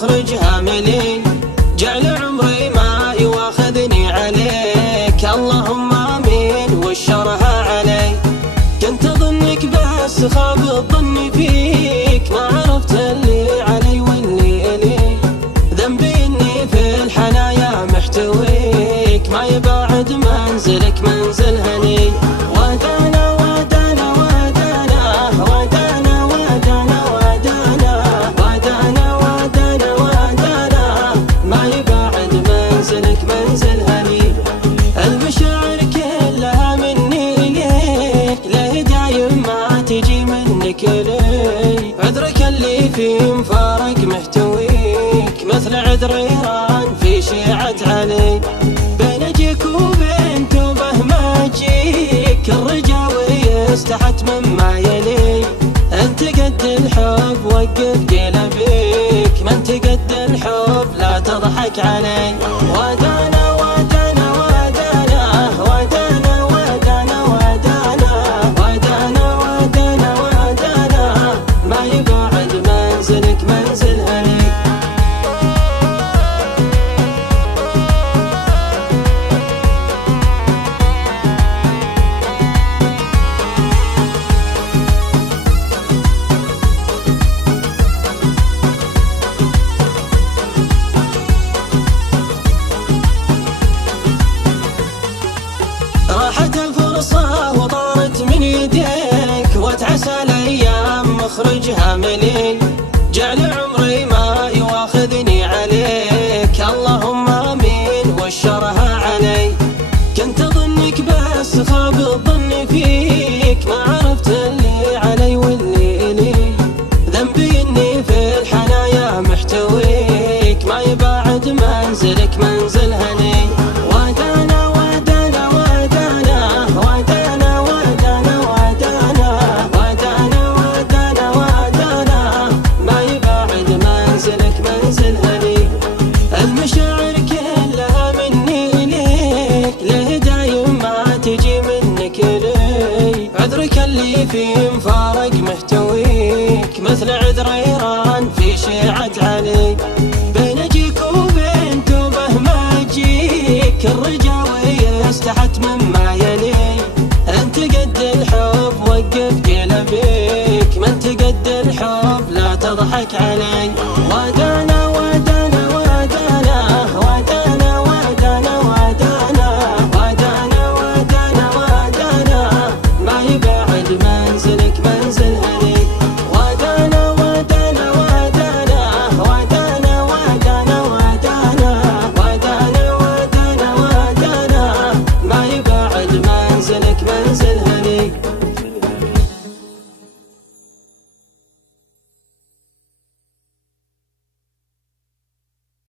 مخرج هاملي، جعل عمري ما يواخذني عليك، اللهم امين والشرها علي. كنت اظنك بس خاب الظن فيك، ما عرفت اللي علي واللي الي، ذنبي اني في الحنايا محتويك، ما يبعد منزلك منزل هني. ودانا ودانا ودانا ودانا ودانا ودانا ودانا ودانا ودانا، ما يبعد منزلك منزل هني. المشاعر كلها مني ليك، ليه دايم ما تجي منك لي؟ عذرك اللي في مفارق محتويك، مثل عذر ايران في شيعة علي. بين اجيك وبين توبه ما اجيك، الرجاوي استحت مما يلي. انت قد الحب وقف قيل بيك، ما انت قد الحب لا تضحك علي. ودانا ودانا ودانا ودانا ودانا ودانا ودانا ودانا ودانا، ما يبعد منزلك منزل هني. راحت الفرصة وطارت من يديك، وتعسى الأيام مخرج هاملي، جعل عمري ما يواخذني عليك، اللهم آمين والشرها علي. كنت أظنك بس خاب الظن فيك، ما عرفت اللي علي واللي إلي، ذنبي إني في الحنايا محتويك، ما يبعد منزلك منزل هني. ودانا ودانا ودانا ودانا ودانا ودانا ودانا ودانا ودانا، ما يبعد منزلك منزل هني. المشاعر كلها مني ليك، ليه دايم ما تجي منك لي؟ عذرك اللي في مفارق محتويك، مثل عذر ايران في شيعة علي. بين اجيك وبين توبه ما اجيك، الرجاوي استحت مما يلي. انت قد الحب وقف قيل بيك، ما انت قد الحب لا تضحك علي. ودانا